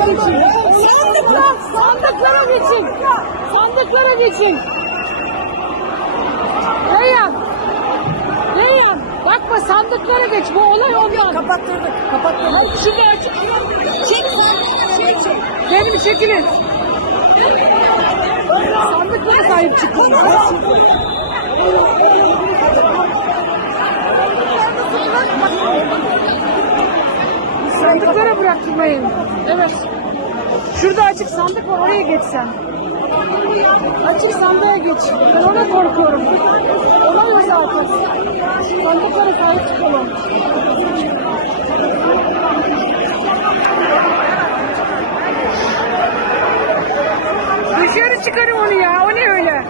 Sandıklar, sandıklara geçin. Sandıklara geçin. Reyhan. Reyhan. Bakma sandıklara geç. Bu olay ondan. Kapattırdık. Kapattırdık. Hadi şunu aç. Çek. Şey çek. Benim çekilin. Sandıklara sahip çıkın. Sandıklara Sandıklara bıraktırmayın. Evet. Şurada açık sandık var oraya geç sen. Açık sandığa geç. Ben ona korkuyorum. Ona da zaten. Sandıklara sahip çıkalım. Dışarı çıkarım onu ya. O ne öyle?